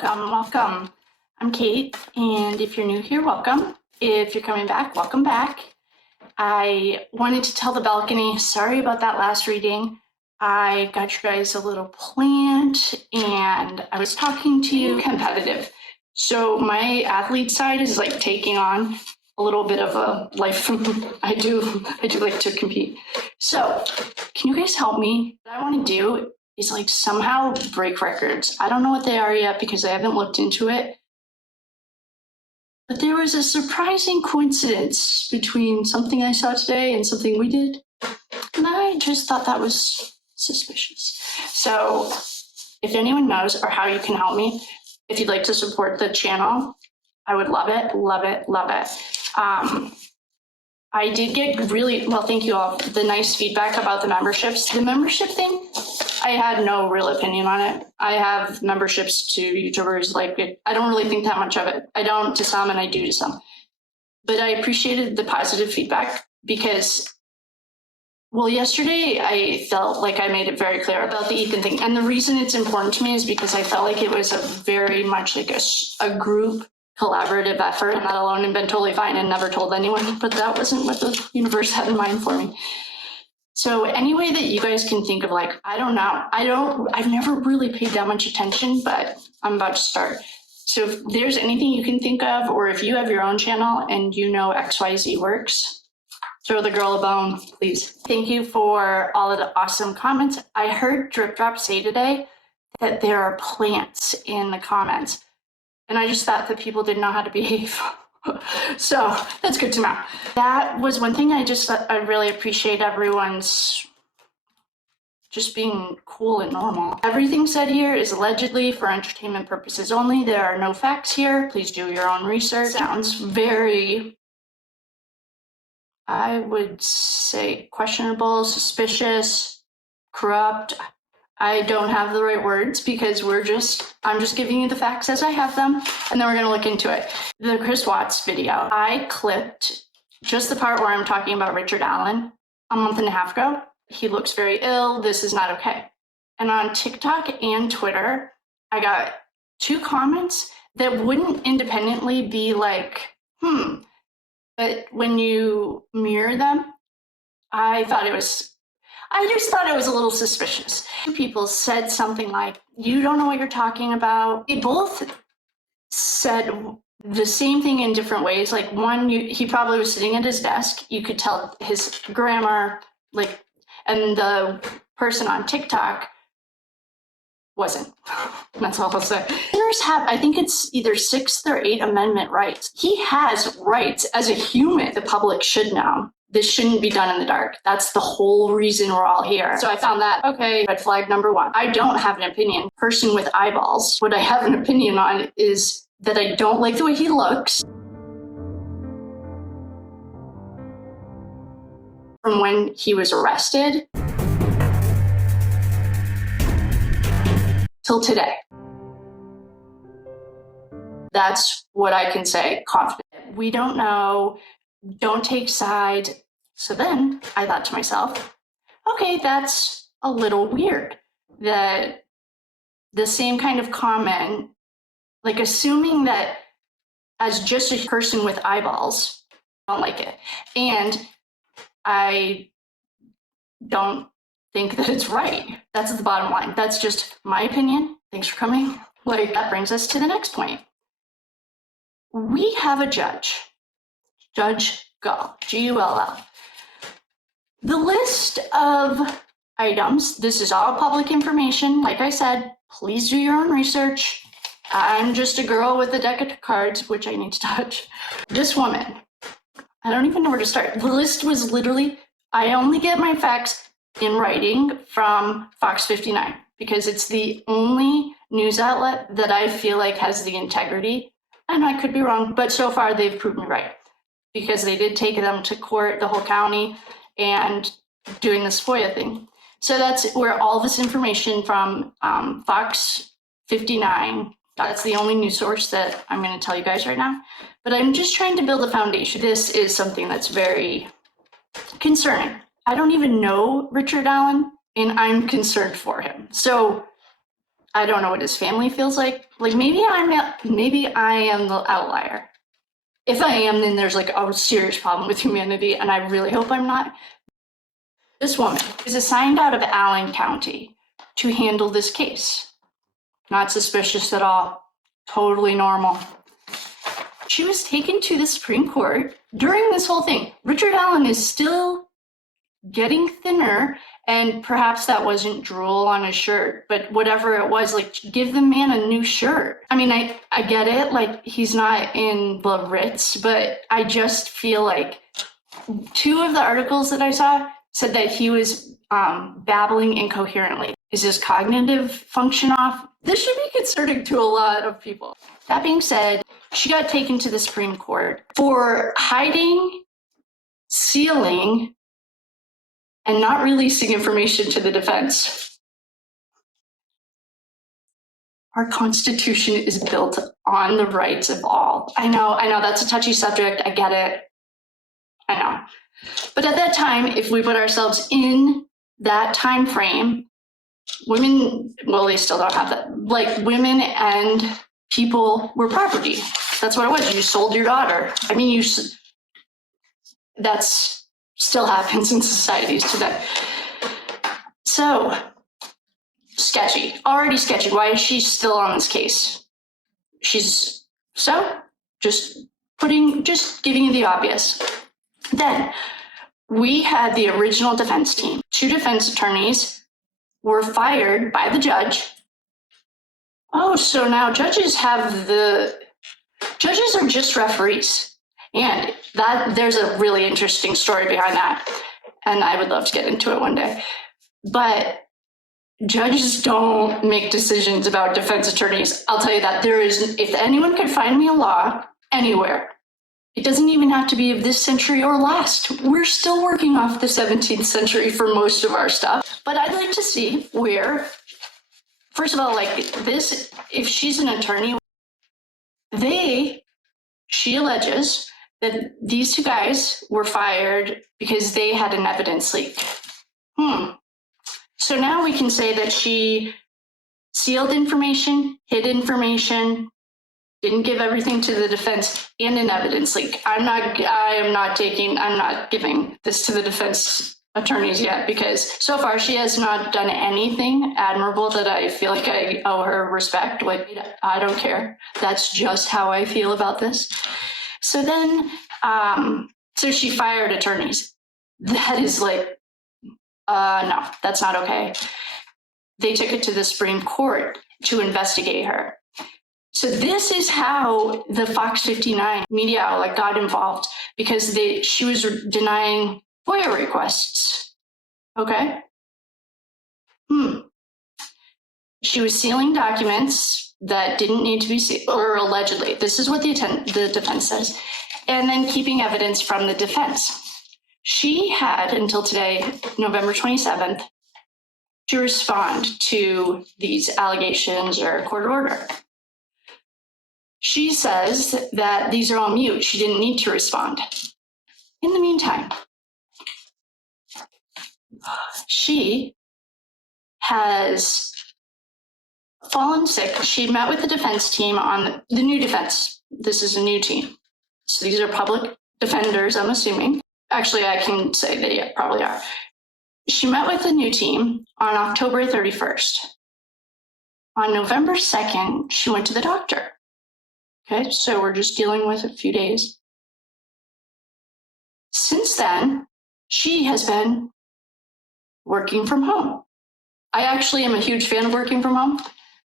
welcome. I'm Kate, and if you're new here, welcome. If you're coming back, welcome back. I wanted to tell the balcony, sorry about that last reading. I got you guys a little plant, and I was talking to you competitive. So my athlete side is like taking on a little bit of a life. I do like to compete. So can you guys help me? What I want to do is like somehow break records. I don't know what they are yet because I haven't looked into it. But there was a surprising coincidence between something I saw today and something we did. And I just thought that was suspicious. So if anyone knows or how you can help me, if you'd like to support the channel, I would love it, love it, love it. I did get really, well, thank you all, the nice feedback about the memberships. The membership thing, I had no real opinion on it. I have memberships to YouTubers, like I don't really think that much of it. I don't to some and I do to some. But I appreciated the positive feedback because, well, yesterday I felt like I made it very clear about the Ethan thing. And the reason it's important to me is because I felt like it was a very much like a group collaborative effort, and that alone had been totally fine and never told anyone, but that wasn't what the universe had in mind for me. So any way that you guys can think of, like, I don't know, I've never really paid that much attention, but I'm about to start. So if there's anything you can think of, or if you have your own channel and you know XYZ works, throw the girl a bone, please. Thank you for all of the awesome comments. I heard Drip Drop say today that there are plants in the comments. And I just thought that people didn't know how to behave. So that's good to know. That was one thing I really appreciate everyone's just being cool and normal. Everything said here is allegedly for entertainment purposes only. There are no facts here. Please do your own research. Sounds very, I would say, questionable, suspicious, corrupt. I don't have the right words because I'm just giving you the facts as I have them, and then we're gonna look into it. The Chris Watts video, I clipped just the part where I'm talking about Richard Allen a month and a half ago. He looks very ill, this is not okay. And on TikTok and Twitter, I got 2 comments that wouldn't independently be like, but when you mirror them, I just thought it was a little suspicious. 2 people said something like, you don't know what you're talking about. They both said the same thing in different ways. Like one, he probably was sitting at his desk. You could tell his grammar, like, and the person on TikTok wasn't. That's all I'll say. Senators have, I think it's either 6th or 8th Amendment rights. He has rights as a human. The public should know. This shouldn't be done in the dark. That's the whole reason we're all here. So I found that, okay, red flag number 1. I don't have an opinion. Person with eyeballs. What I have an opinion on is that I don't like the way he looks. From when he was arrested till today. That's what I can say confident. We don't know. Don't take sides. So then I thought to myself, okay, that's a little weird that the same kind of comment, like assuming that as just a person with eyeballs, I don't like it. And I don't think that it's right. That's the bottom line. That's just my opinion. Thanks for coming. Like, that brings us to the next point. We have a judge. Judge Gull, G-U-L-L. The list of items, this is all public information. Like I said, please do your own research. I'm just a girl with a deck of cards, which I need to touch. This woman, I don't even know where to start. The list was literally, I only get my facts in writing from Fox 59 because it's the only news outlet that I feel like has the integrity. And I could be wrong, but so far they've proved me right. Because they did take them to court, the whole county, and doing this FOIA thing. So that's where all this information from Fox 59, that's the only news source that I'm going to tell you guys right now. But I'm just trying to build a foundation. This is something that's very concerning. I don't even know Richard Allen, and I'm concerned for him. So I don't know what his family feels like. Like maybe I am the outlier. If I am, then there's like a serious problem with humanity, and I really hope I'm not. This woman is assigned out of Allen County to handle this case. Not suspicious at all. Totally normal. She was taken to the Supreme Court during this whole thing. Richard Allen is still getting thinner, and perhaps that wasn't drool on his shirt, but whatever it was, like, give the man a new shirt. I mean, I get it, like, he's not in the Ritz, but I just feel like 2 of the articles that I saw said that he was babbling incoherently. Is his cognitive function off? This should be concerning to a lot of people. That being said, she got taken to the Supreme Court for hiding, sealing, and not releasing information to the defense. Our Constitution is built on the rights of all. I know, that's a touchy subject. I get it. I know. But at that time, if we put ourselves in that time frame, women, well, they still don't have that. Like, women and people were property. That's what it was. You sold your daughter. I mean, that's still happens in societies today. So, sketchy. Already sketchy. Why is she still on this case? Just giving you the obvious. Then, we had the original defense team. 2 defense attorneys were fired by the judge. Oh, so now judges are just referees. And there's a really interesting story behind that. And I would love to get into it one day. But judges don't make decisions about defense attorneys. I'll tell you that. If anyone could find me a law anywhere, it doesn't even have to be of this century or last. We're still working off the 17th century for most of our stuff. But I'd like to see where, first of all, like this, if she's an attorney, she alleges that these 2 guys were fired because they had an evidence leak. So now we can say that she sealed information, hid information, didn't give everything to the defense, and an evidence leak. I'm not giving this to the defense attorneys yet, because so far she has not done anything admirable that I feel like I owe her respect. Like, I don't care. That's just how I feel about this. So then, so she fired attorneys. That is like, no, that's not okay. They took it to the Supreme Court to investigate her. So this is how the Fox 59 media outlet got involved, because she was denying FOIA requests. Okay. She was sealing documents that didn't need to be sealed, or allegedly. This is what the defense says. And then keeping evidence from the defense. She had until today, November 27th, to respond to these allegations or court order. She says that these are all mute. She didn't need to respond. In the meantime, she has fallen sick. She met with the defense team on the new defense. This is a new team. So these are public defenders, I'm assuming. Actually, I can say they probably are. She met with the new team on October 31st. On November 2nd, she went to the doctor. Okay, so we're just dealing with a few days. Since then, she has been working from home. I actually am a huge fan of working from home,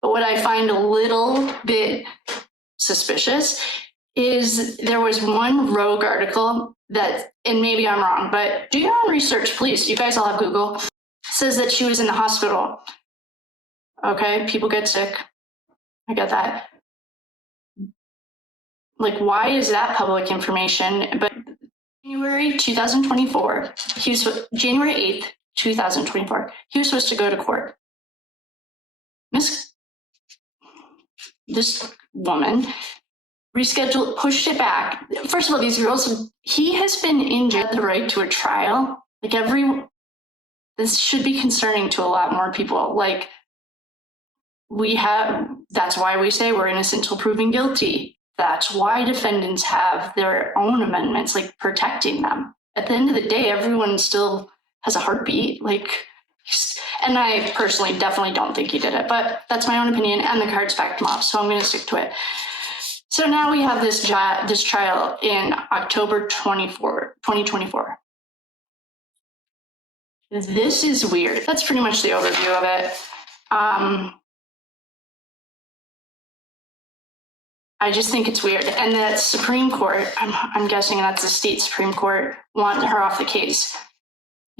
but what I find a little bit suspicious is there was one rogue article that, and maybe I'm wrong, but do your own research, please. You guys all have Google. Says that she was in the hospital. Okay, people get sick. I get that. Like, why is that public information? But January 2024, January 8th, 2024, he was supposed to go to court. This woman rescheduled, pushed it back. First of all, these girls, he has been injured the right to a trial. Like, this should be concerning to a lot more people. Like, that's why we say we're innocent till proven guilty. That's why defendants have their own amendments, like protecting them. At the end of the day, everyone still has a heartbeat. And I personally definitely don't think he did it, but that's my own opinion, and the cards backed him up, so I'm going to stick to it. So now we have this trial in October 2024. This is weird. That's pretty much the overview of it. I just think it's weird. And the Supreme Court, I'm guessing that's the state Supreme Court, want her off the case.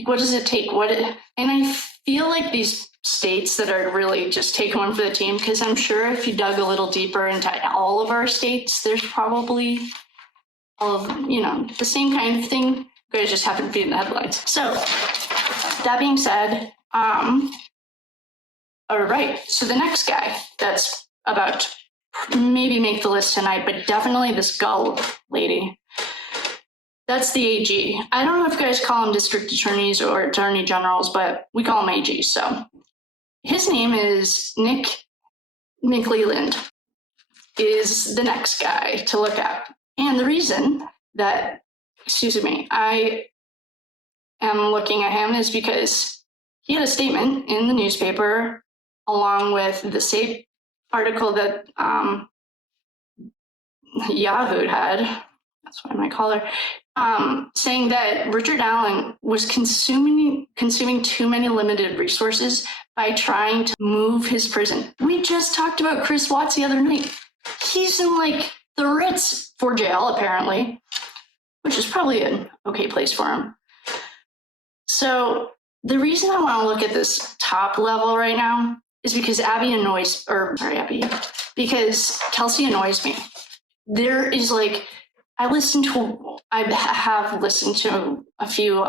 What does it take? And I feel like these states that are really just taking one for the team, because I'm sure if you dug a little deeper into all of our states, there's probably all of, the same kind of thing, but it just happened to be in the headlines. So that being said, all right, so the next guy that's about to maybe make the list tonight, but definitely this Gull lady. That's the AG. I don't know if you guys call them district attorneys or attorney generals, but we call them AGs. So his name is Nick McLeland, is the next guy to look at. And the reason that, I am looking at him is because he had a statement in the newspaper along with the same article that Yahoo had, that's what I might call her, saying that Richard Allen was consuming too many limited resources by trying to move his prison. We just talked about Chris Watts the other night. He's in the Ritz for jail, apparently, which is probably an okay place for him. So the reason I want to look at this top level right now is because because Kelsey annoys me. There is I have listened to a few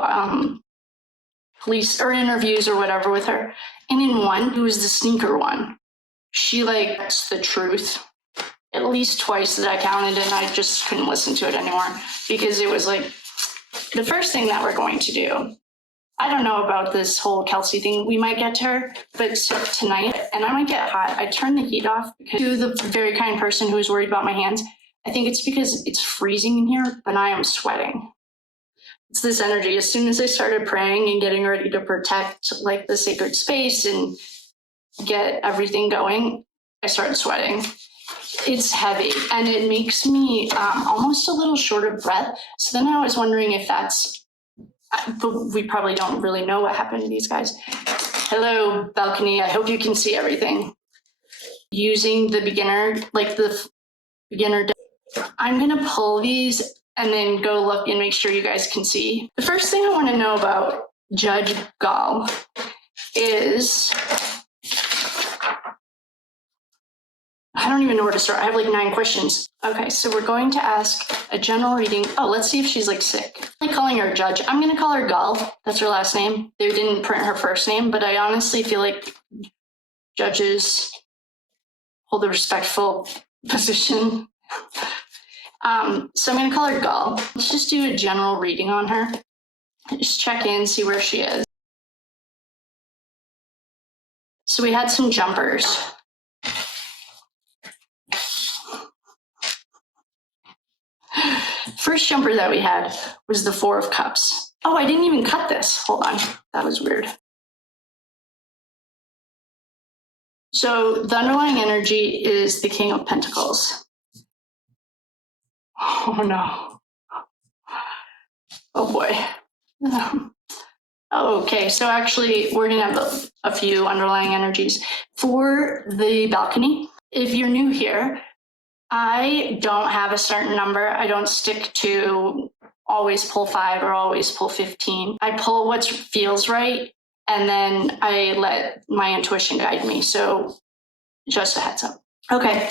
police or interviews or whatever with her. And in one, who was the sneaker one, she that's the truth at least twice that I counted, and I just couldn't listen to it anymore because it was the first thing that we're going to do. I don't know about this whole Kelsey thing. We might get to her, but tonight, and I might get hot, I turned the heat off because to the very kind person who is worried about my hands. I think it's because it's freezing in here, but I am sweating. It's this energy. As soon as I started praying and getting ready to protect the sacred space and get everything going, I started sweating. It's heavy and it makes me almost a little short of breath. So then I was wondering if that's, but we probably don't really know what happened to these guys. Hello, balcony. I hope you can see everything. Using the beginner, I'm gonna pull these and then go look and make sure you guys can see. The first thing I want to know about Judge Gull is, I don't even know where to start. I have 9 questions. Okay, so we're going to ask a general reading. Oh, let's see if she's sick. I'm calling her Judge. I'm gonna call her Gull. That's her last name. They didn't print her first name, but I honestly feel like judges hold a respectful position. So I'm gonna call her Gull. Let's just do a general reading on her. Just check in, see where she is. So we had some jumpers. First jumper that we had was the 4 of Cups. Oh, I didn't even cut this. Hold on, that was weird. So the underlying energy is the King of Pentacles. Oh no. Oh boy. Okay, so actually we're gonna have a few underlying energies. For the balcony, if you're new here, I don't have a certain number. I don't stick to always pull 5 or always pull 15. I pull what feels right, and then I let my intuition guide me. So just a heads up. Okay.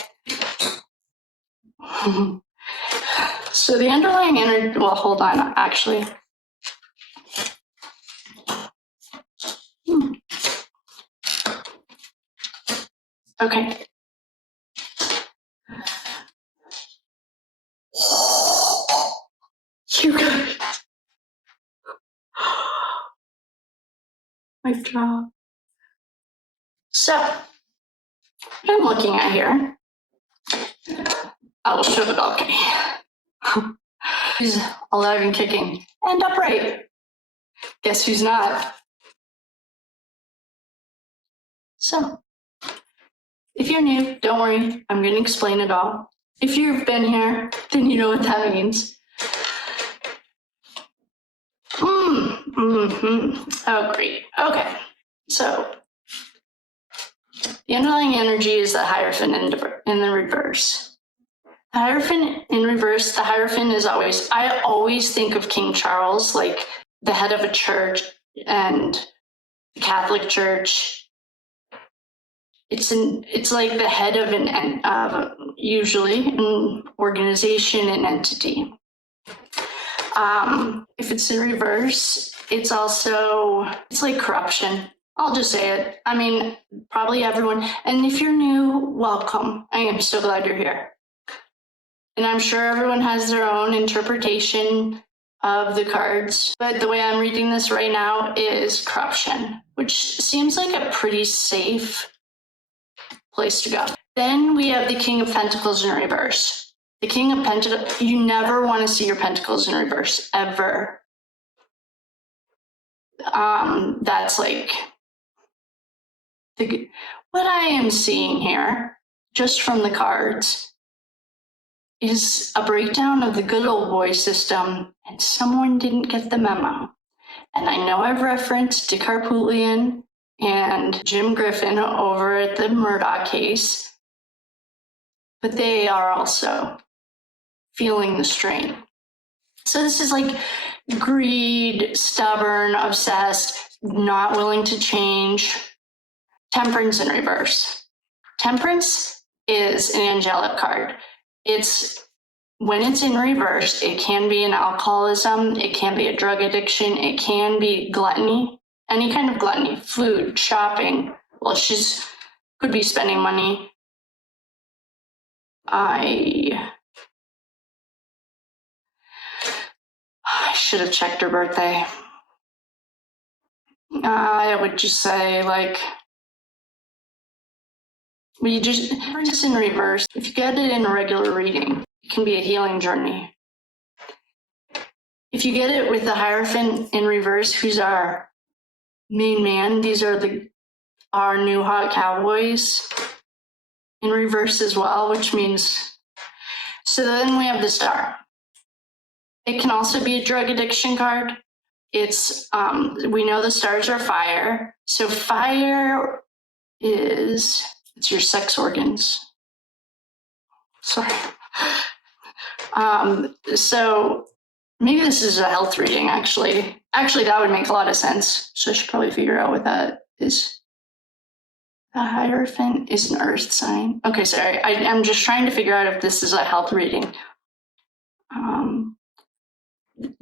So the underlying energy, well, hold on, actually. Okay. You guys. My jaw. So what I'm looking at here, I will show the balcony. He's alive and kicking and upright. Guess who's not? So, if you're new, don't worry, I'm going to explain it all. If you've been here, then you know what that means. Oh, great. Okay, so the underlying energy is the Hierophant in the reverse. The Hierophant in reverse, the Hierophant is always, I always think of King Charles, like the head of a church and the Catholic Church. It's like the head of usually an organization, an entity. If it's in reverse, it's like corruption. I'll just say it. I mean, probably everyone. And if you're new, welcome. I am so glad you're here. And I'm sure everyone has their own interpretation of the cards. But the way I'm reading this right now is corruption, which seems like a pretty safe place to go. Then we have the King of Pentacles in reverse. The King of Pentacles, you never want to see your Pentacles in reverse, ever. That's like, what I am seeing here, just from the cards, is a breakdown of the good old boy system, and someone didn't get the memo. And I know I've referenced Dick Harpootlian and Jim Griffin over at the Murdoch case, but they are also feeling the strain. So this is like greed, stubborn, obsessed, not willing to change. Temperance in reverse. Temperance is an angelic card. When it's in reverse, it can be an alcoholism, it can be a drug addiction, it can be gluttony, any kind of gluttony, food, shopping. Well, she's could be spending money. I should have checked her birthday. I would just say, like, you just in reverse. If you get it in a regular reading, it can be a healing journey. If you get it with the Hierophant in reverse, who's our main man, these are our new hot cowboys in reverse as well, which means, so then we have the Star. It can also be a drug addiction card. It's, we know the stars are fire. So fire it's your sex organs. Sorry. So maybe this is a health reading, actually. Actually, that would make a lot of sense. So I should probably figure out what that is. The Hierophant is an earth sign. Okay, sorry. I'm just trying to figure out if this is a health reading.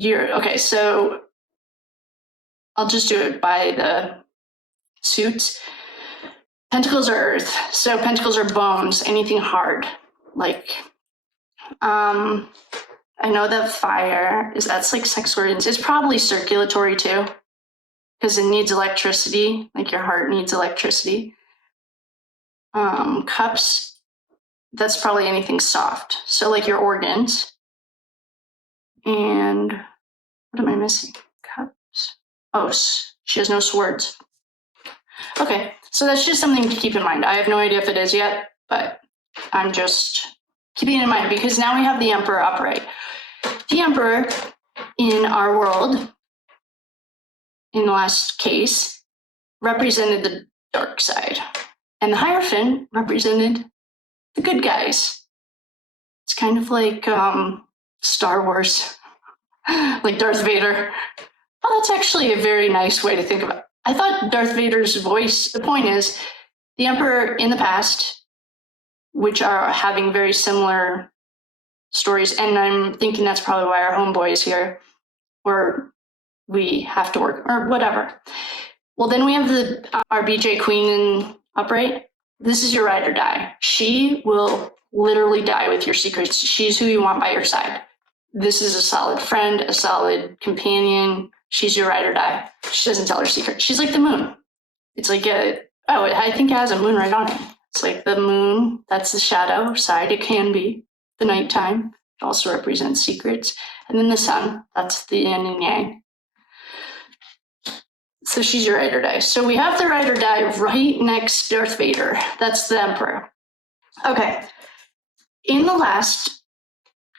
Okay, so I'll just do it by the suits. Pentacles are earth. So pentacles are bones, anything hard. Like, I know that fire that's like sex organs. It's probably circulatory too, because it needs electricity, like your heart needs electricity. Cups, that's probably anything soft. So like your organs. And what am I missing? Cups. Oh, she has no swords. Okay, so that's just something to keep in mind. I have no idea if it is yet, but I'm just keeping it in mind because now we have the Emperor upright. The Emperor in our world, in the last case, represented the dark side. And the Hierophant represented the good guys. It's kind of like Star Wars, like Darth Vader. Oh, that's actually a very nice way to think about it. I thought Darth Vader's voice, the point is, the Emperor in the past, which are having very similar stories, and I'm thinking that's probably why our homeboy is here, where we have to work, or whatever. Well, then we have our BJ Queen in upright. This is your ride or die. She will literally die with your secrets. She's who you want by your side. This is a solid friend, a solid companion. She's your ride or die. She doesn't tell her secrets. She's like the moon. It's like I think it has a moon right on it. It's like the moon, that's the shadow side. It can be the nighttime. It also represents secrets. And then the sun, that's the yin and yang. So she's your ride or die. So we have the ride or die right next to Darth Vader. That's the Emperor. Okay. In the last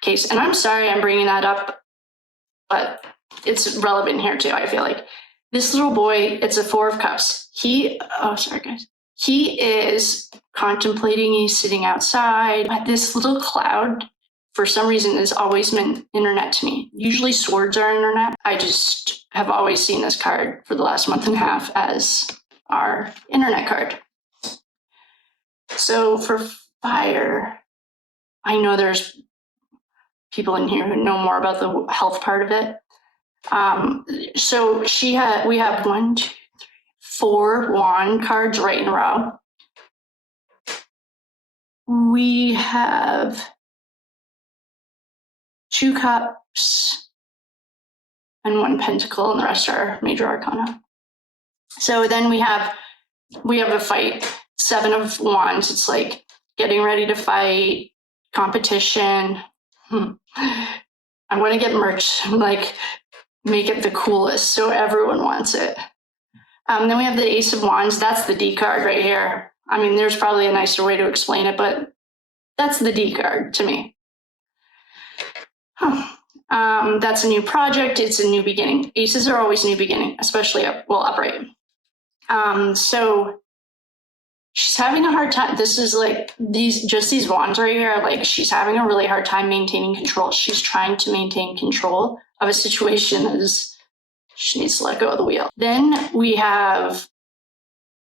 case, and I'm sorry I'm bringing that up, but it's relevant here too, I feel like. This little boy, it's a Four of Cups. He is contemplating, he's sitting outside. But this little cloud, for some reason, has always meant internet to me. Usually swords are internet. I just have always seen this card for the last month and a half as our internet card. So for fire, I know there's people in here who know more about the health part of it. So we have 1, 2, 3, 4 wand cards right in a row. We have 2 cups and 1 pentacle, and the rest are major arcana. So then we have a fight, 7 of wands. It's like getting ready to fight, competition. I want to get merch, like make it the coolest so everyone wants it. Then we have the Ace of Wands. That's the D card right here. I mean, there's probably a nicer way to explain it, but that's the D card to me. That's a new project. It's a new beginning. Aces are always new beginning, especially upright. So she's having a hard time. This is like these wands right here. Like she's having a really hard time maintaining control. She's trying to maintain control of a situation as she needs to let go of the wheel. Then we have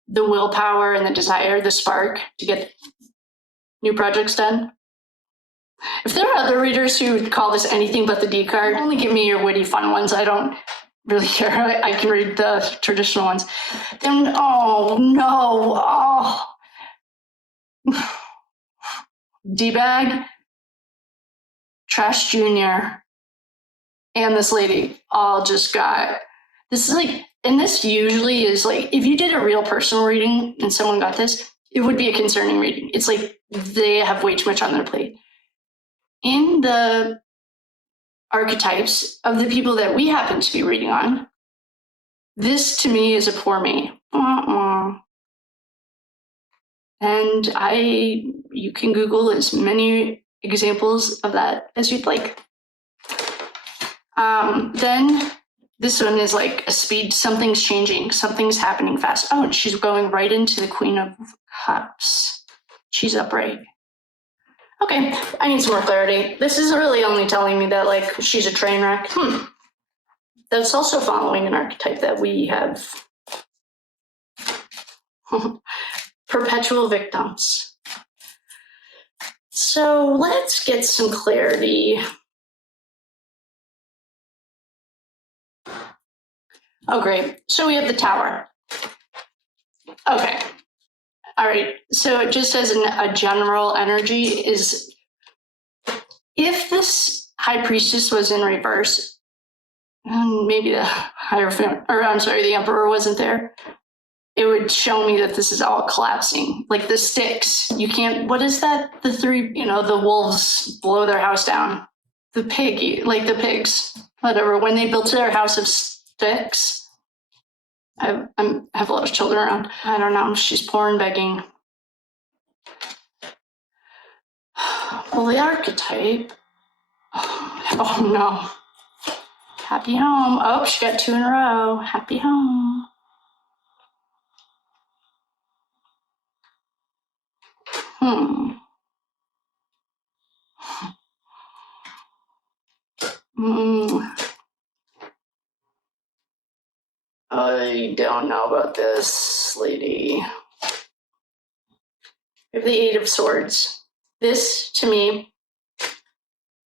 the willpower and the desire, the spark to get new projects done. If there are other readers who would call this anything but the D card, only give me your witty, fun ones. I don't really care. I can read the traditional ones. Then, oh no, D-bag, Trash Junior, and this lady all just got, this is like, and this usually is like, if you did a real personal reading and someone got this, it would be a concerning reading. It's like they have way too much on their plate. In the archetypes of the people that we happen to be reading on, this to me is a poor me. And you can Google as many examples of that as you'd like. Then this one is like a speed, something's changing, something's happening fast. Oh, and she's going right into the Queen of Cups. She's upright. Okay, I need some more clarity. This is really only telling me that like she's a train wreck. That's also following an archetype that we have. Perpetual victims. So let's get some clarity. Oh, great. So we have the Tower. Okay. All right. So just as a general energy is, if this High Priestess was in reverse, maybe the the Emperor wasn't there, it would show me that this is all collapsing. Like the sticks, you can't, what is that? The 3, the wolves blow their house down. The pigs, whatever. When they built their house of sticks, I have a lot of children around. I don't know, she's poor and begging. Well, the archetype, oh no. Happy home. Oh, she got 2 in a row. Happy home. I don't know about this lady. We have the 8 of Swords. This, to me,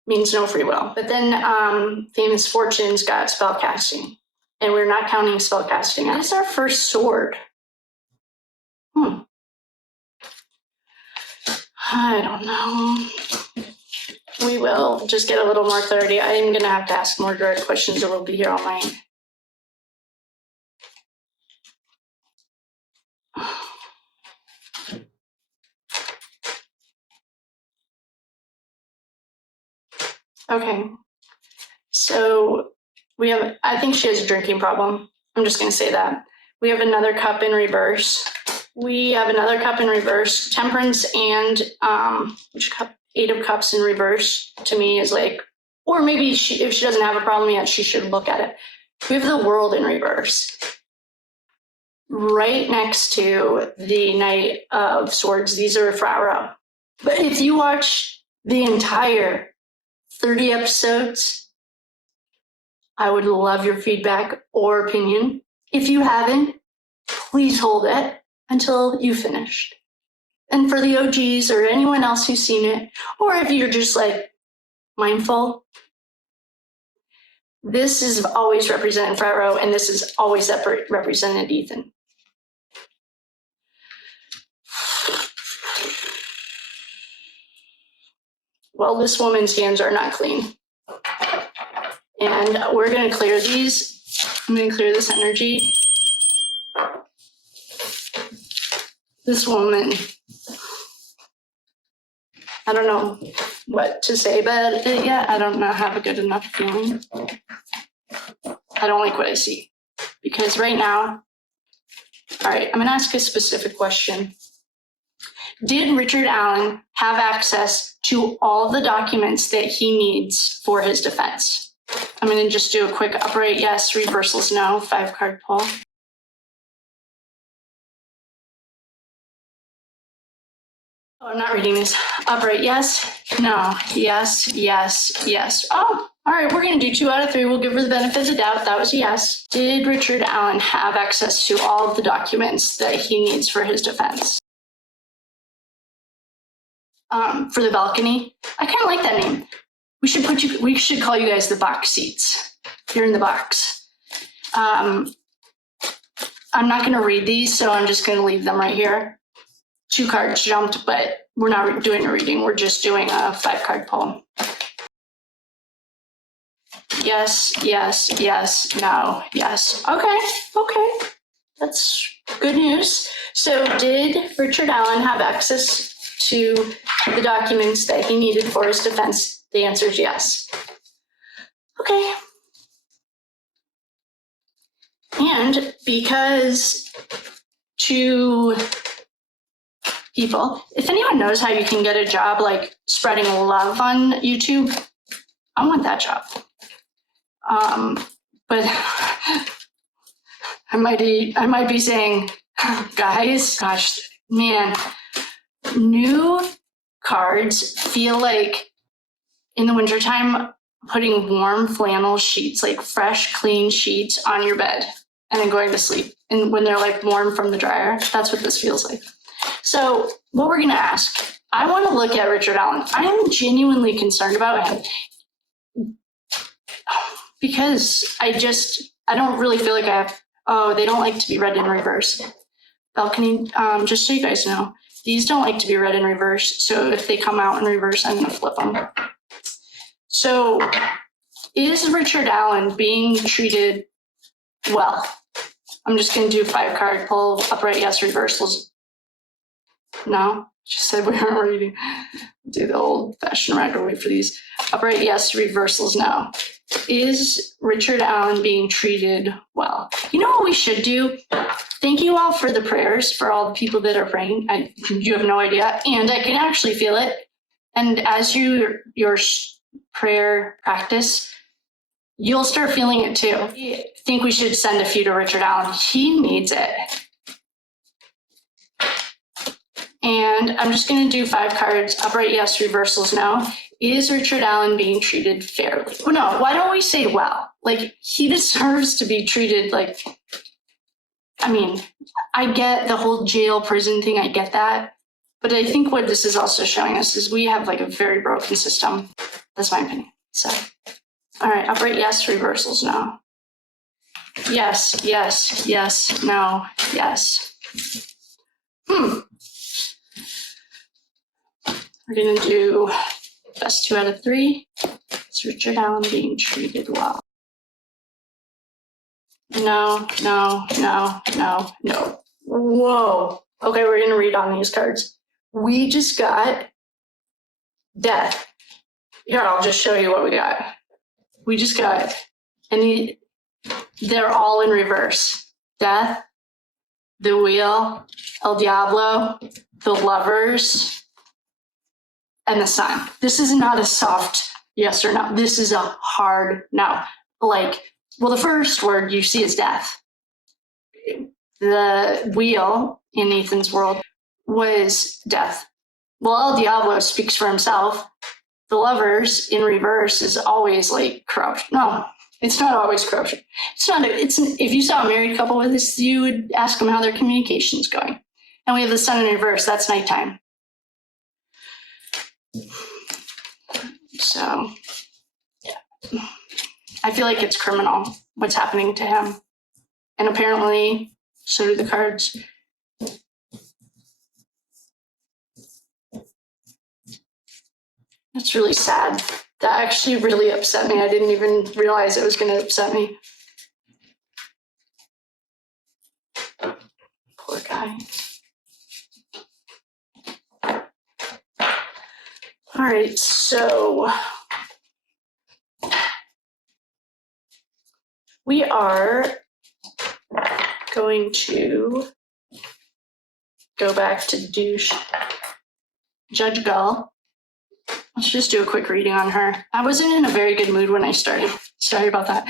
means no free will. But then Famous Fortune's got spellcasting. And we're not counting spellcasting. This is our first sword. I don't know. We will just get a little more clarity. I am going to have to ask more direct questions or we'll be here all night. Okay. So we have, I think she has a drinking problem. I'm just going to say that. We have another cup in reverse. We have another cup in reverse. Temperance and which cup? 8 of Cups in reverse to me is like, or maybe if she doesn't have a problem yet, she should look at it. We have the World in reverse. Right next to the Knight of Swords. These are front row. But if you watch the entire 30 episodes, I would love your feedback or opinion. If you haven't, please hold it until you finished. And for the OGs or anyone else who's seen it, or if you're just like mindful, this is always represented front row, and this is always represented Ethan. Well, this woman's hands are not clean. And we're going to clear these. I'm going to clear this energy. This woman, I don't know what to say about it yet. I don't know, have a good enough feeling. I don't like what I see. Because right now, all right, I'm going to ask a specific question. Did Richard Allen have access to all the documents that he needs for his defense? I'm going to just do a quick upright yes, reversals no, 5-card pull. Oh, I'm not reading this. Upright yes, no, yes, yes, yes. Oh, all right, we're going to do 2 out of 3. We'll give her the benefit of the doubt. That was a yes. Did Richard Allen have access to all of the documents that he needs for his defense? For the balcony. I kind of like that name. We should call you guys the box seats. You're in the box. I'm not going to read these, so I'm just going to leave them right here. 2 cards jumped, but we're not doing a reading. We're just doing a 5-card pull. Yes, yes, yes, no, yes. Okay. That's good news. So did Richard Allen have access to the documents that he needed for his defense? The answer is yes. Okay. And because 2 people, if anyone knows how you can get a job like spreading love on YouTube, I want that job. But I might be saying, guys, gosh, man, new cards feel like in the wintertime putting warm flannel sheets, like fresh, clean sheets on your bed and then going to sleep. And when they're like warm from the dryer, that's what this feels like. So what we're going to ask, I want to look at Richard Allen. I am genuinely concerned about him because I don't really feel like I have, they don't like to be read in reverse. Balcony, just so you guys know, these don't like to be read in reverse. So if they come out in reverse, I'm going to flip them. So is Richard Allen being treated well? I'm just going to do 5-card pull, upright yes, reversals. No, just said we weren't reading. Do the old fashioned right away for these. Upright yes, reversals no. Is Richard Allen being treated well? You know what we should do? Thank you all for the prayers, for all the people that are praying. You have no idea, and I can actually feel it. And as your prayer practice, you'll start feeling it too. I think we should send a few to Richard Allen. He needs it. And I'm just going to do 5 cards, upright yes, reversals no. Is Richard Allen being treated fairly? Well, no, why don't we say well? Like, he deserves to be treated like, I mean, I get the whole jail prison thing, I get that. But I think what this is also showing us is we have like a very broken system. That's my opinion. So, all right, upright yes, reversals no. Yes, yes, yes, no, yes. We're going to do best 2 out of 3. Is Richard Allen being treated well? No, no, no, no, no. Whoa. Okay, we're going to read on these cards. We just got death. Here, I'll just show you what we got. We just got, and they're all in reverse. Death, the Wheel, El Diablo, the Lovers, and the Sun. This is not a soft yes or no. This is a hard no. Like, well, the first word you see is death. The Wheel in Ethan's world was death. Well, El Diablo speaks for himself. The Lovers in reverse is always like corruption. No, it's not always corruption. It's not. If you saw a married couple with this, you would ask them how their communication's going. And we have the Sun in reverse. That's nighttime. So, yeah, I feel like it's criminal what's happening to him, and apparently, so do the cards. That's really sad. That actually really upset me. I didn't even realize it was going to upset me. Poor guy. All right, so we are going to go back to Judge Gull. Let's just do a quick reading on her. I wasn't in a very good mood when I started. Sorry about that.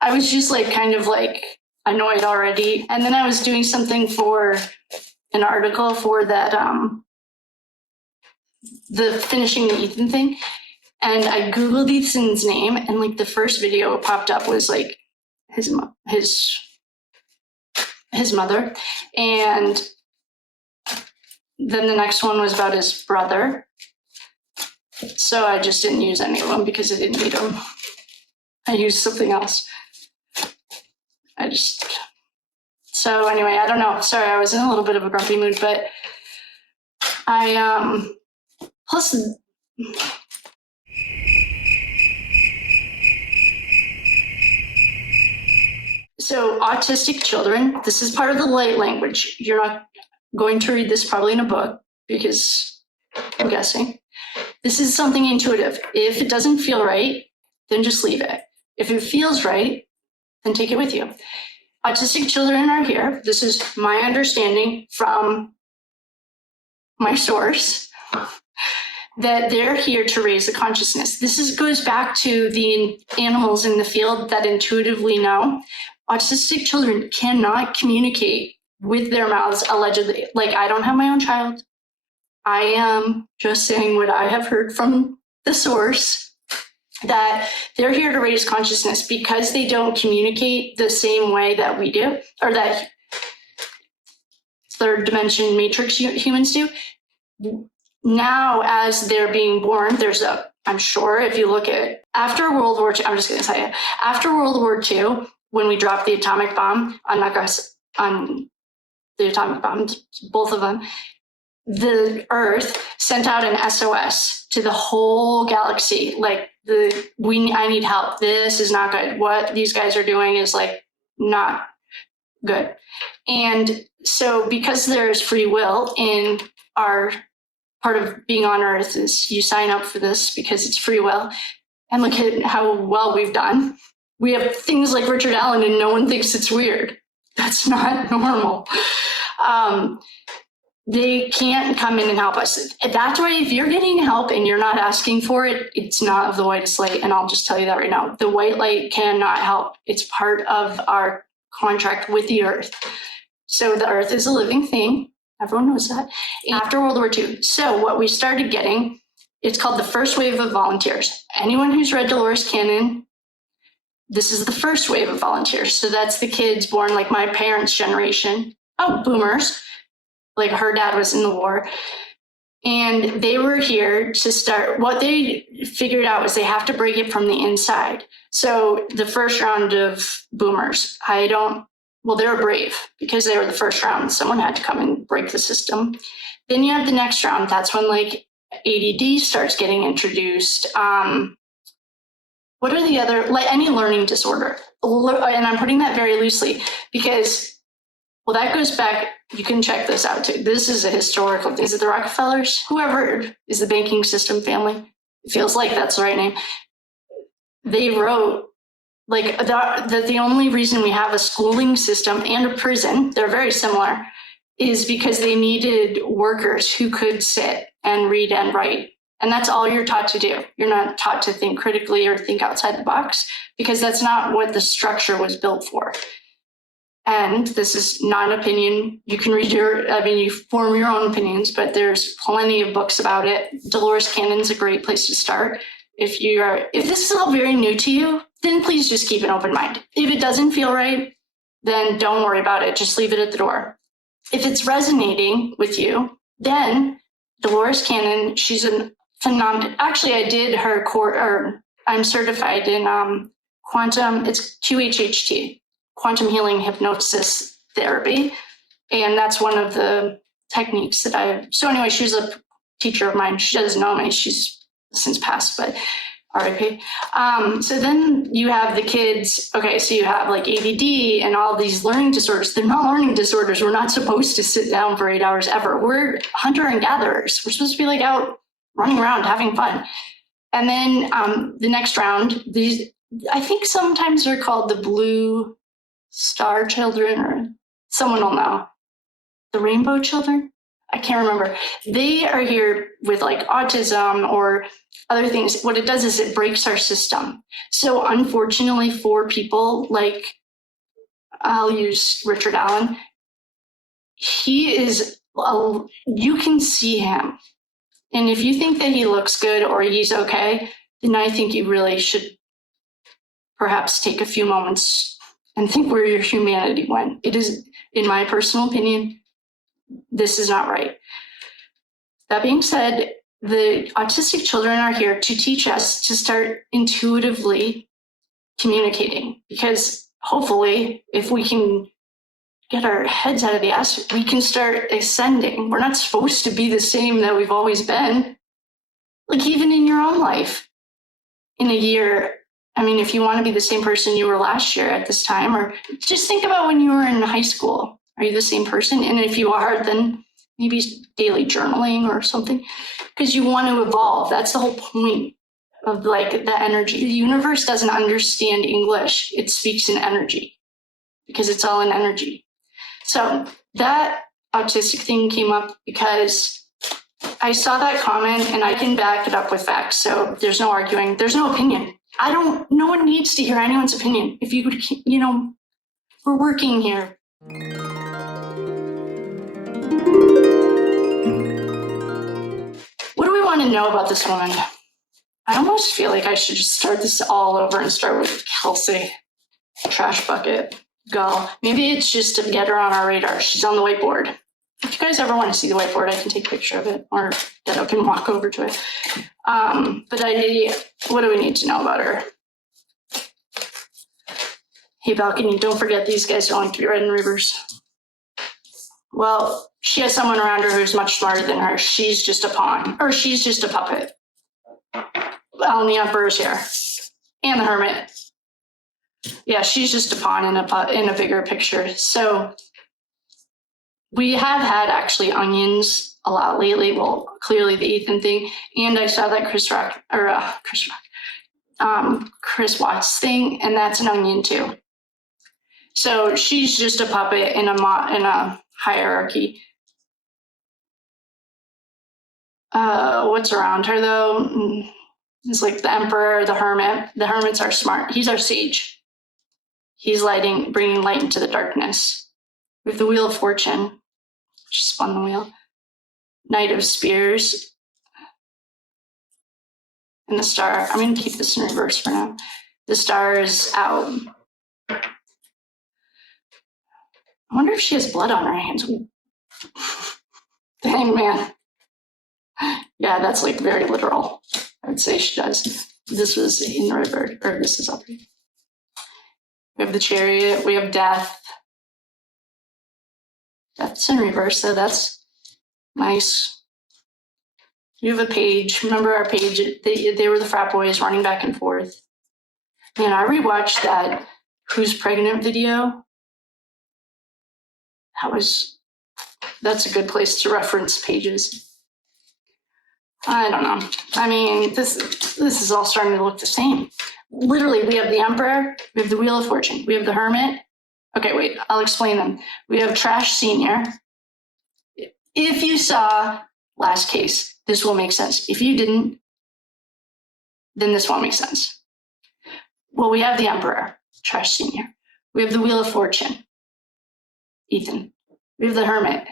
I was just like kind of like annoyed already. And then I was doing something for an article for that, the finishing the Ethan thing. And I Googled Ethan's name, and like the first video popped up was like his mother. And then the next one was about his brother. So I just didn't use any of them because I didn't need them. I used something else. So anyway, I don't know. Sorry, I was in a little bit of a grumpy mood, but plus, so autistic children, this is part of the light language. You're not going to read this probably in a book because I'm guessing. This is something intuitive. If it doesn't feel right, then just leave it. If it feels right, then take it with you. Autistic children are here. This is my understanding from my source, that they're here to raise the consciousness. This goes back to the animals in the field that intuitively know. Autistic children cannot communicate with their mouths, allegedly. Like, I don't have my own child. I am just saying what I have heard from the source, that they're here to raise consciousness because they don't communicate the same way that we do, or that third dimension matrix humans do. Now, as they're being born, I'm sure if you look at after World War II, I'm just going to tell you, after World War II, when we dropped the atomic bomb on the atomic bombs, both of them, the Earth sent out an SOS to the whole galaxy. Like, I need help. This is not good. What these guys are doing is like not good. And so because there's free will in our part of being on Earth, is you sign up for this because it's free will. And look at how well we've done. We have things like Richard Allen and no one thinks it's weird. That's not normal. They can't come in and help us. That's why if you're getting help and you're not asking for it, it's not of the whitest light. And I'll just tell you that right now. The white light cannot help. It's part of our contract with the Earth. So the Earth is a living thing. Everyone knows that. After World War II. So what we started getting, it's called the first wave of volunteers. Anyone who's read Dolores Cannon, this is the first wave of volunteers. So that's the kids born like my parents' generation. Oh, boomers. Like her dad was in the war. And they were here to start. What they figured out was they have to break it from the inside. So the first round of boomers, they're brave because they were the first round. Someone had to come and break the system. Then you have the next round. That's when like ADD starts getting introduced. What are the other, like any learning disorder? And I'm putting that very loosely because, well, that goes back, you can check this out too. This is a historical thing. Is it the Rockefellers? Whoever is the banking system family. It feels like that's the right name. They wrote like that the only reason we have a schooling system and a prison, they're very similar, is because they needed workers who could sit and read and write. And that's all you're taught to do. You're not taught to think critically or think outside the box, because that's not what the structure was built for. And this is not an opinion. You can read you form your own opinions, but there's plenty of books about it. Dolores Cannon's a great place to start. If this is all very new to you, then please just keep an open mind. If it doesn't feel right, then don't worry about it. Just leave it at the door. If it's resonating with you, then Dolores Cannon, she's a phenomenal. Actually, I did her course, or I'm certified in quantum. It's QHHT, quantum healing hypnosis therapy, and that's one of the techniques that I. So anyway, she was a teacher of mine. She doesn't know me. She's since passed, but RIP. So then you have the kids. Okay, so you have like ADD and all these learning disorders. They're not learning disorders. We're not supposed to sit down for 8 hours ever. We're hunter and gatherers. We're supposed to be like out running around having fun. And then the next round, these, I think sometimes they're called the blue star children, or someone will know. The rainbow children? I can't remember. They are here with like autism or other things. What it does is it breaks our system. So unfortunately for people like, I'll use Richard Allen, he is, you can see him. And if you think that he looks good or he's okay, then I think you really should perhaps take a few moments and think where your humanity went. It is, in my personal opinion, this is not right. That being said, the autistic children are here to teach us to start intuitively communicating, because hopefully if we can get our heads out of the ass, we can start ascending. We're not supposed to be the same that we've always been. Like even in your own life, in a year, I mean, if you want to be the same person you were last year at this time, or just think about when you were in high school. Are you the same person? And if you are, then maybe daily journaling or something, because you want to evolve. That's the whole point of like the energy. The universe doesn't understand English. It speaks in energy because it's all in energy. So that autistic thing came up because I saw that comment and I can back it up with facts. So there's no arguing. There's no opinion. No one needs to hear anyone's opinion. If you could, we're working here. What do we want to know about this woman? I almost feel like I should just start this all over and start with Kelsey, trash bucket, Gull. Maybe it's just to get her on our radar. She's on the whiteboard. If you guys ever want to see the whiteboard, I can take a picture of it or get up and walk over to it. But what do we need to know about her? Hey, balcony, don't forget these guys don't like to be red in reverse. Well, she has someone around her who's much smarter than her. She's just a pawn, or she's just a puppet. Well, the Emperor's here, and the Hermit. Yeah, she's just a pawn in a bigger picture. So we have had actually onions a lot lately. Well, clearly the Ethan thing, and I saw that Chris Watts thing, and that's an onion too. So she's just a puppet in a hierarchy. What's around her though? It's like the Emperor, the Hermit. The Hermits are smart. He's our sage. He's bringing light into the darkness. We have the Wheel of Fortune. She spun the wheel. Knight of Spears. And the Star. I'm going to keep this in reverse for now. The Star is out. I wonder if she has blood on her hands. Dang, man. Yeah, that's like very literal. I would say she does. This was in the reverse, or this is up. We have the Chariot. We have Death. Death's in reverse, so that's nice. You have a Page. Remember our Page? They were the frat boys running back and forth. Man, I rewatched that Who's Pregnant video. That's a good place to reference pages. I don't know. I mean, this is all starting to look the same. Literally, we have the Emperor, we have the Wheel of Fortune, we have the Hermit. Okay, wait, I'll explain them. We have Trash Senior. If you saw last case, this will make sense. If you didn't, then this won't make sense. Well, we have the Emperor, Trash Senior. We have the Wheel of Fortune, Ethan. We have the Hermit.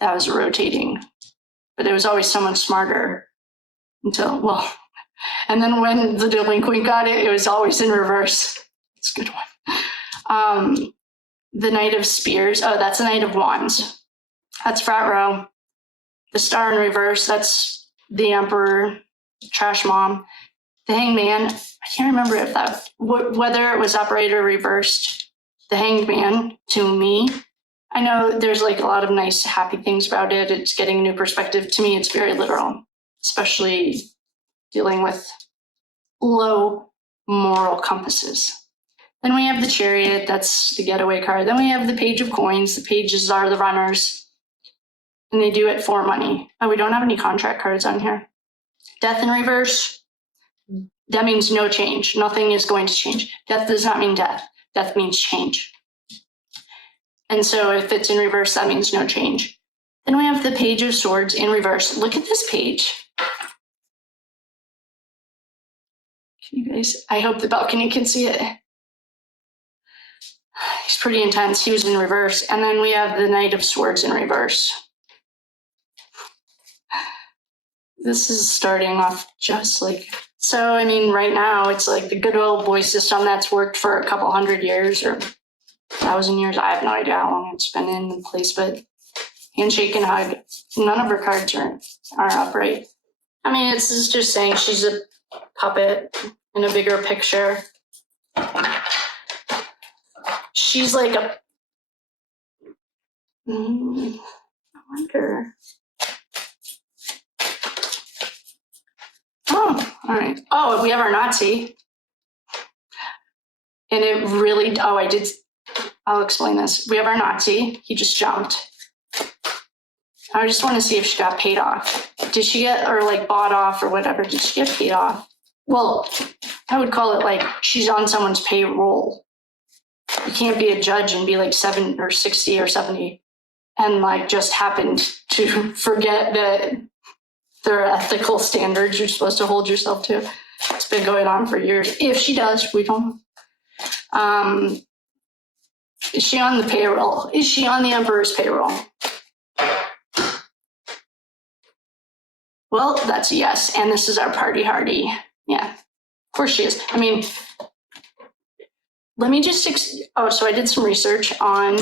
That was rotating, but there was always someone smarter until, well, and then when the delinquent got it, it was always in reverse. It's a good one. The Knight of Spears. Oh, that's the Knight of Wands. That's Frat Row. The Star in reverse. That's the Emperor, Trash Mom. The Hangman. I can't remember if that, whether it was operator reversed. The Hanged Man to me. I know there's like a lot of nice, happy things about it. It's getting a new perspective. To me, it's very literal, especially dealing with low moral compasses. Then we have the Chariot. That's the getaway card. Then we have the Page of Coins. The pages are the runners, and they do it for money. Oh, we don't have any contract cards on here. Death in reverse. That means no change. Nothing is going to change. Death does not mean death. Death means change. And so if it's in reverse, that means no change. Then we have the Page of Swords in reverse. Look at this page. Can you guys, I hope the balcony can see it. He's pretty intense. He was in reverse. And then we have the Knight of Swords in reverse. This is starting off just like, so I mean, right now it's like the good old boy system that's worked for a couple hundred years or 1,000 years. I have no idea how long it's been in place, but handshake and hug. None of her cards are upright. I mean, it's just saying she's a puppet in a bigger picture. She's like a, I wonder. Oh, all right. Oh, we have our Nazi. And it really, I'll explain this. We have our Nazi. He just jumped. I just want to see if she got paid off. Did she get, or like bought off or whatever? Did she get paid off? Well, I would call it like she's on someone's payroll. You can't be a judge and be like 7 or 60 or 70 and like just happened to forget that there are ethical standards you're supposed to hold yourself to. It's been going on for years. If she does, we don't. Is she on the payroll? Is she on the Emperor's payroll? Well, that's a yes. And this is our party hardy. Yeah, of course she is. I mean, let me just, so I did some research on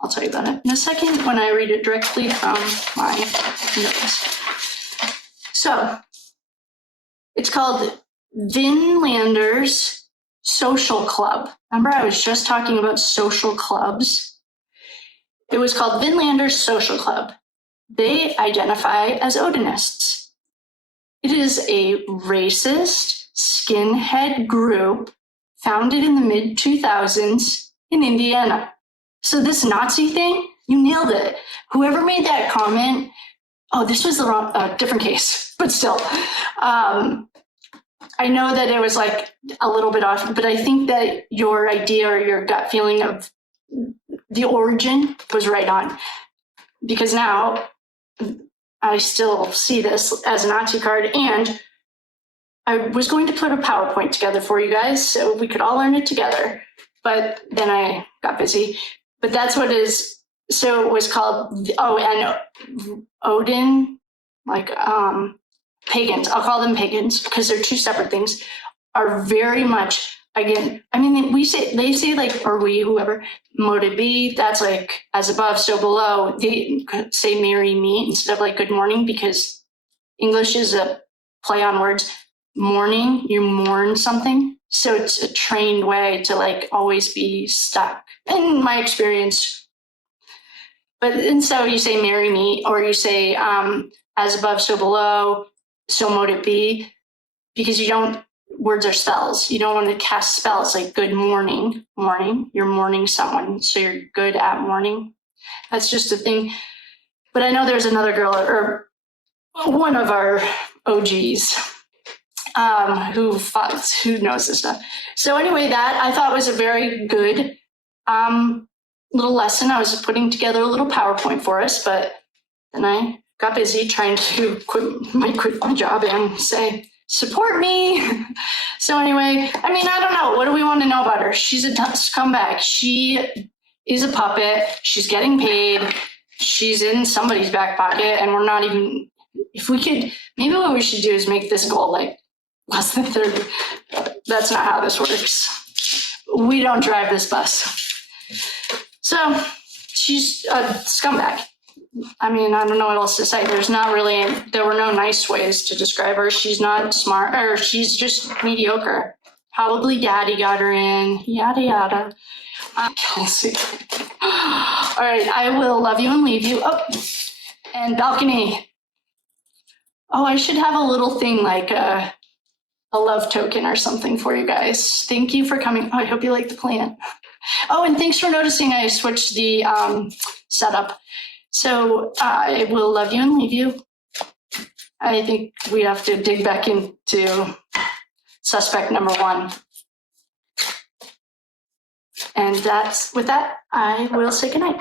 I'll tell you about it in a second when I read it directly from my notes. So it's called Vinlander's Social Club. Remember, I was just talking about social clubs. It was called Vinlander's Social Club. They identify as Odinists. It is a racist skinhead group founded in the mid-2000s in Indiana. So this Nazi thing, you nailed it. Whoever made that comment, oh, this was the wrong, different case, but still. I know that it was like a little bit off, but I think that your idea or your gut feeling of the origin was right on. Because now I still see this as a Nazi card, and I was going to put a PowerPoint together for you guys so we could all learn it together, but then I got busy. But that's what it is. So it was called, and Odin, like pagans, I'll call them pagans because they're two separate things, are very much, again, I mean, they say like, or we, whoever, motive be, that's like as above, so below. They say marry me instead of like good morning because English is a play on words. Mourning, you mourn something. So it's a trained way to like always be stuck in my experience. And so you say marry me, or you say as above, so below, so mote it be, because words are spells. You don't want to cast spells like good morning, you're mourning someone, so you're good at mourning. That's just a thing. But I know there's another girl, or one of our OGs who knows this stuff. So anyway, that I thought was a very good little lesson. I was putting together a little PowerPoint for us, but then I got busy trying to quit my job and say, support me. So anyway, I mean, I don't know. What do we want to know about her? She's a scumbag. She is a puppet. She's getting paid. She's in somebody's back pocket, and we're not even, if we could, maybe what we should do is make this goal like less than 30. That's not how this works. We don't drive this bus. So she's a scumbag. I mean, I don't know what else to say. There were no nice ways to describe her. She's not smart, or she's just mediocre. Probably daddy got her in, yada, yada. Kelsey. All right, I will love you and leave you. Oh, and balcony. Oh, I should have a little thing like a love token or something for you guys. Thank you for coming. Oh, I hope you like the plant. Oh, and thanks for noticing I switched the setup. So I will love you and leave you. I think we have to dig back into suspect number 1. And with that, I will say goodnight.